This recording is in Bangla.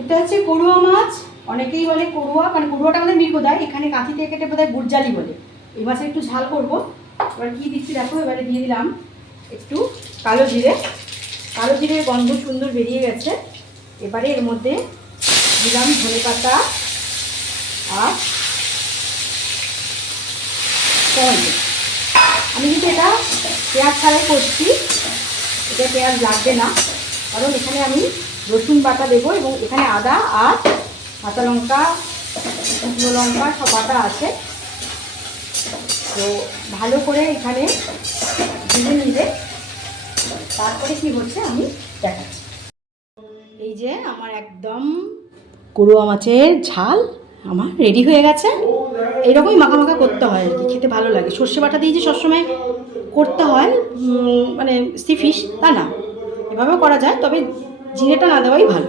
এটা হচ্ছে করুয়া মাছ, অনেকেই বলে করুয়া, মানে করুয়াটা আমাদের মৃগদায়, এখানে কাঁথি থেকে কেটে বোধহয় গুড়জালি বলে। এই মাছে একটু ঝাল করবো। এবার কী দিচ্ছি দেখো, এবারে দিয়ে দিলাম একটু কালো জিরে। কালো জিরের গন্ধ সুন্দর বেরিয়ে গেছে। এবারে এর মধ্যে দিলাম ধনেপাতা আর টমেটো। আমি কিন্তু এটা পেঁয়াজ ছাড়াই করছি, এটা পেঁয়াজ লাগবে না, কারণ এখানে আমি রসুন বাটা দেবো এবং এখানে আদা আর কাঁচা লঙ্কা, শুকনো লঙ্কা সব বাটা আছে। তো ভালো করে এখানে ভেজে নিলে তারপরে কি হচ্ছে আমি দেখাচ্ছি। এই যে আমার একদম করুয়া মাছের ঝাল আমার রেডি হয়ে গেছে। এইরকমই মাখা মাখা করতে হয় আর কি, খেতে ভালো লাগে। সর্ষে বাটা দিয়ে যে সবসময় করতে হয় মানে সি ফিশ তা না, এভাবেও করা যায়, তবে জিরেটা না দেওয়াই ভালো।